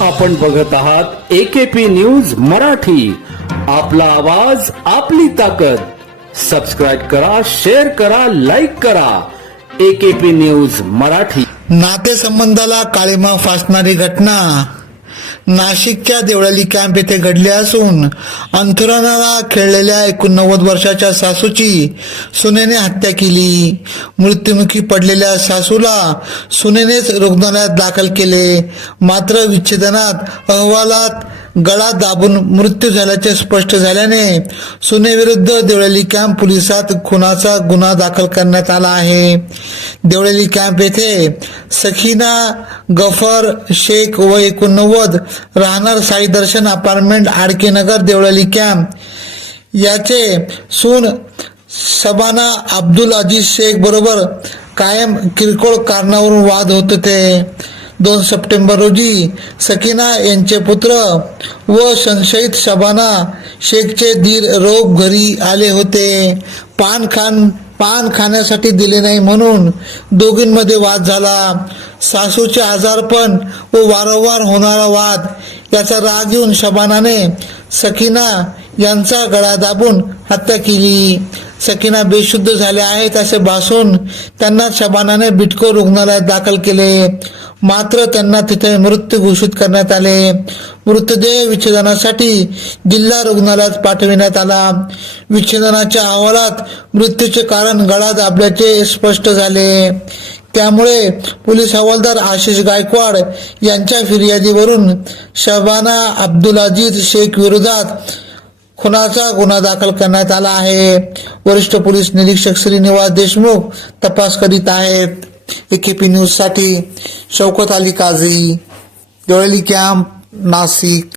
आपण बघत आहात एकेपी न्यूज मराठी. आपला आवाज आपली ताकद. सबस्क्राईब करा शेअर करा लाईक करा. AKP news Marathi. नातेसंबंधाला काळीमा फासणारी घटना. नाशिकच्या देवळाली कॅम्प येथे घडले असून अंथरणाला खेळलेल्या एकोणनव्वद वर्षाच्या सासूची सुनेने हत्या केली. मृत्युमुखी पडलेल्या सासूला सुनेनेच रुग्णालयात दाखल केले. मात्र विच्छेदनात अहवालात गळा दाबून मृत्यू झाल्याचे स्पष्ट झाल्याने सुनेविरुद्ध देवळाली कॅम्प पोलिसात खुनाचा गुन्हा दाखल करण्यात आला आहे. देवळेली कॅम्प येथे सखीना गफर शेख व एकोणनव्वद राहणार साई दर्शन अपार्टमेंट आडकेनगर देवळाली कॅम्प. याचे सून सबाना अब्दुल अजीज शेख बरोबर कायम किरकोळ कारणावरून वाद होत होते. दोन सप्टेंबर रोजी सकीना यांचे पुत्र व संशयित शबाना शेखचे दीर रोग घरी आले होते. पान खान पान खाण्यासाठी दिले नाही म्हणून दोघींमध्ये वाद झाला. सासूचे आजारपण व वारंवार होणारा वाद याचा राग येऊन शबानाने सकीना यांचा गळा दाबून हत्या केली. सकीना बेशुद्ध झाल्या आहेत असे भासून त्यांना शबानाने बिटको रुग्णालयात दाखल केले. मात्र त्यांना तिथे मृत्यू घोषित करण्यात आले. मृतदेह विच्छेदनासाठी जिल्हा रुग्णालयात पाठविण्यात आला. विच्छेदनाच्या अहवालात मृत्यूचे कारण गळा दाबल्याचे स्पष्ट झाले. त्यामुळे पोलीस हवालदार आशिष गायकवाड यांच्या फिर्यादीवरून शबाना अब्दुल अजीज शेख विरोधात खुनाचा गुन्हा दाखल करण्यात आला आहे. वरिष्ठ पोलीस निरीक्षक श्रीनिवास देशमुख तपास करीत आहेत. एकेपी न्यूजसाठी शौकत अली काझी देवळी कॅम्प नाशिक.